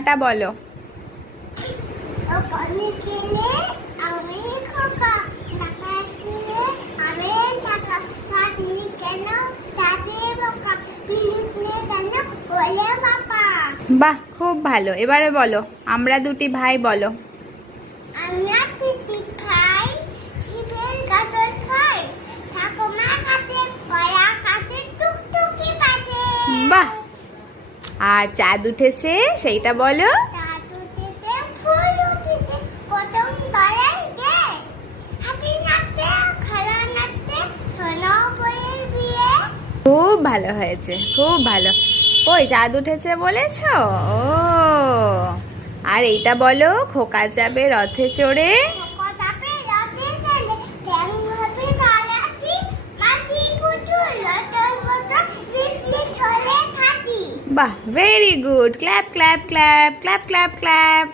এটা বলো। বাহ, খুব ভালো। এবারে বলো, আমরা দুটি ভাই বলো। বাহ। আর চাঁদ উঠেছে সেইটা বলো। খুব ভালো হয়েছে, খুব ভালো। ওই চাঁদ উঠেছে বলেছো। ও, আর এইটা বলো, খোকা যাবে রথে চড়ে। বাহ, very good. Clap clap clap clap clap clap.